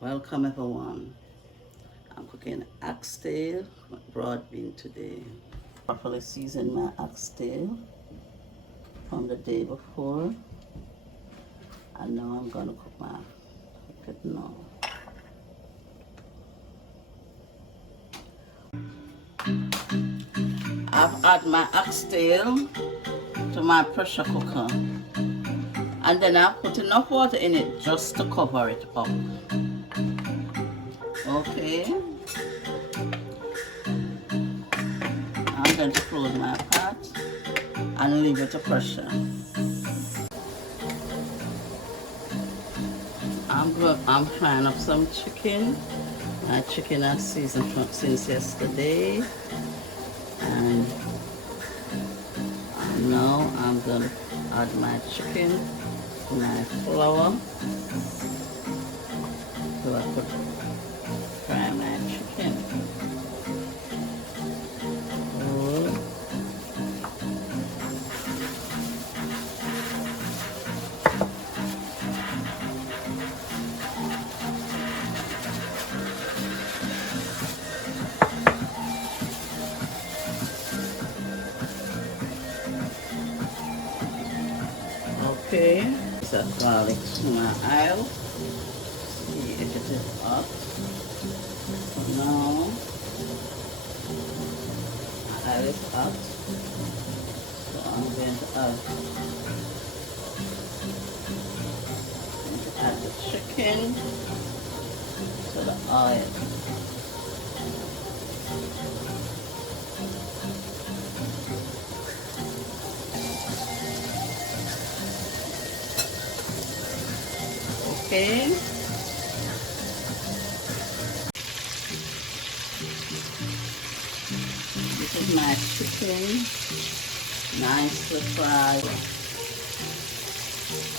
Welcome everyone. I'm cooking oxtail with broad bean today. Properly season my oxtail from the day before. And now I'm gonna cook it now. I've added my oxtail to my pressure cooker. And then I've put enough water in it just to cover it up. Okay. I'm going to close my pot and leave it to pressure. I'm frying up some chicken. My chicken has seasoned since yesterday. And now I'm going to add my chicken, my flour. So I could fry my chicken. Okay, so garlic to my oil. See if it is hot. Now, my oil is hot. So I'm going to add the chicken to the oil. Okay. This is my chicken, nicely fried.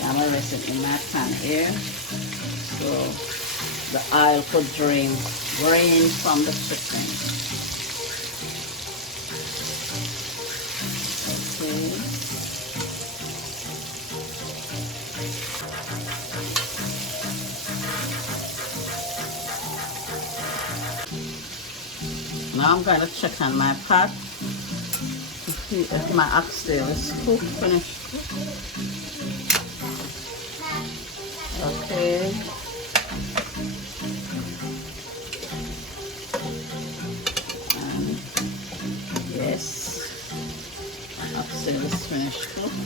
I'm going to rest it in my pan here, so the oil could drain from the chicken. Okay. Now I'm going to check on my pot to see if my oxtail is finished. Okay. And yes, my oxtail is finished cooked.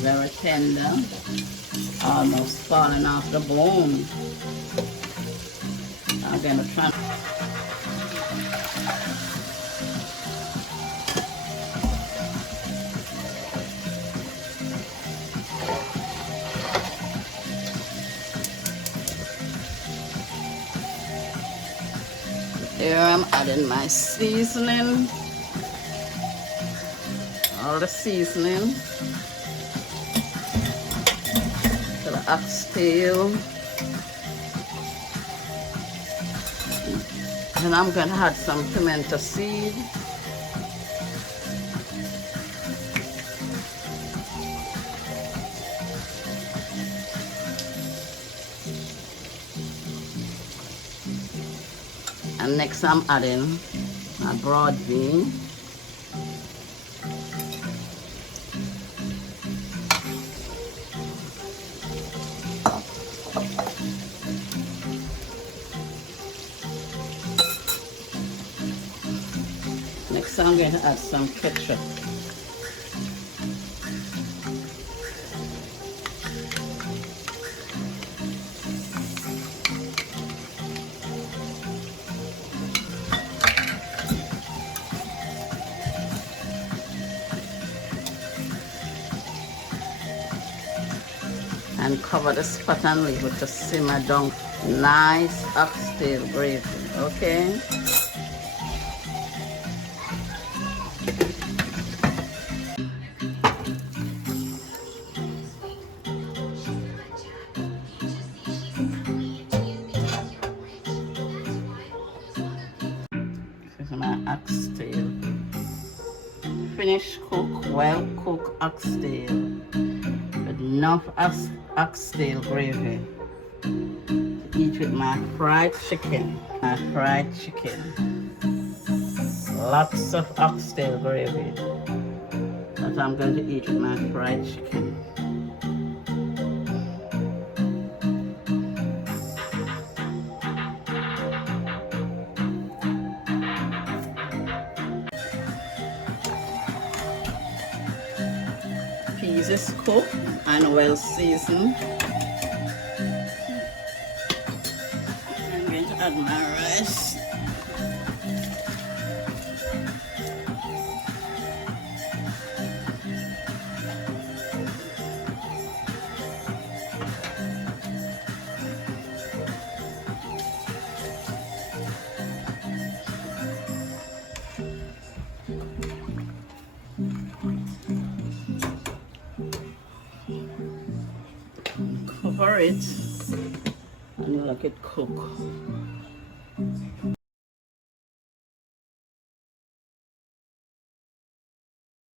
Very tender, almost falling off the bone. I'm going to try. Here I'm adding my seasoning, all the seasoning to the oxtail. And I'm going to add some pimento seed. And next I'm adding my broad bean. Next I'm going to add some ketchup. And cover the spot and leave it to simmer down. Nice oxtail gravy, okay? This is my oxtail. Finished cook, well cooked oxtail with enough oxtail gravy to eat with my fried chicken. My fried chicken. Lots of oxtail gravy that I'm going to eat with my fried chicken. Peas is cooked and well seasoned. I'm going to add my rice. Cover it and let it cook.